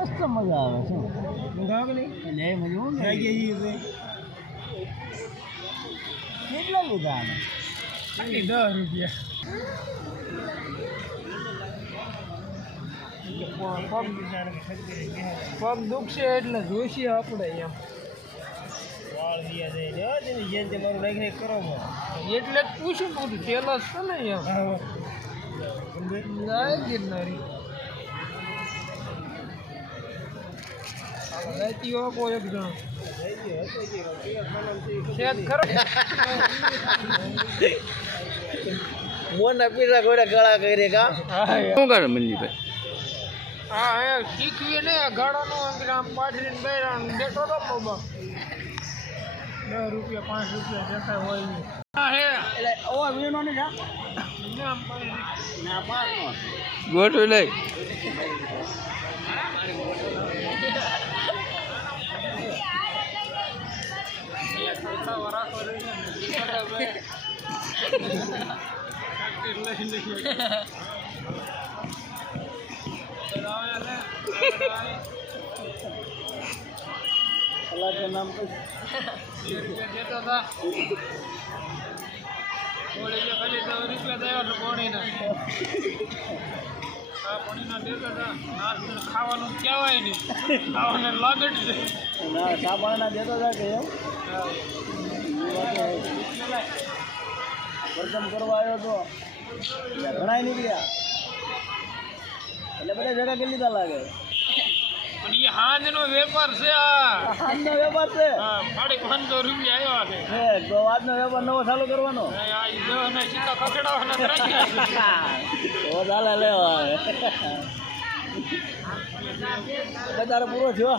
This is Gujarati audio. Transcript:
મસ્ત મજા આવે શું ઊંઘા કે નહીં લે મજા હું થઈ ગઈ છે કેટલા લીધા આને 10 રૂપિયા પગ દુખશે એટલે જોઈશે આપણે એમ વાળ દિયા જાય ને જેમ તમારું લાગી કરો એટલે જ પૂછ્યું બધું તેલ જ છે ને એમ જાય ગિરનારી રહેતી કોઈ એક જણ મોના પીરા ઘોડા ગળા કરે કા શું કરે મનજીભાઈ હા હે શીખવી ને ગાળાનો આમ પાથરીને બેરા બેઠો તો બાબા 10 રૂપિયા 5 રૂપિયા દેખાય હોય નહીં હા હે એટલે ઓવા વીનો ને જા ના પાનો ગોઠવી લઈ अल्लाह के नाम पे देता था बोले ये खाली 10 रुपया देवा तो कोणी ना આ પાણીના દેતા હતા નાસ્તો ખાવાનું કહેવાય નહીં ખાવાને લાગટ છે ના સાબાના દેતા હતા કે એમ વર્તન કરવા આવ્યો તો ઘણાય નીકળ્યા એટલે બધા જગા કેટલી તા લાગે પણ એ હાંજનો વેપાર છે આ હાંજનો વેપાર છે હા 550 રૂપિયા આવ્યા છે તો આજનો વેપાર નવો ચાલુ કરવાનો આ ઈ દહના સિક્કા ખખડાવવાના રાખ્યા ઓ ચાલે લેવા બજાર પૂરો થયો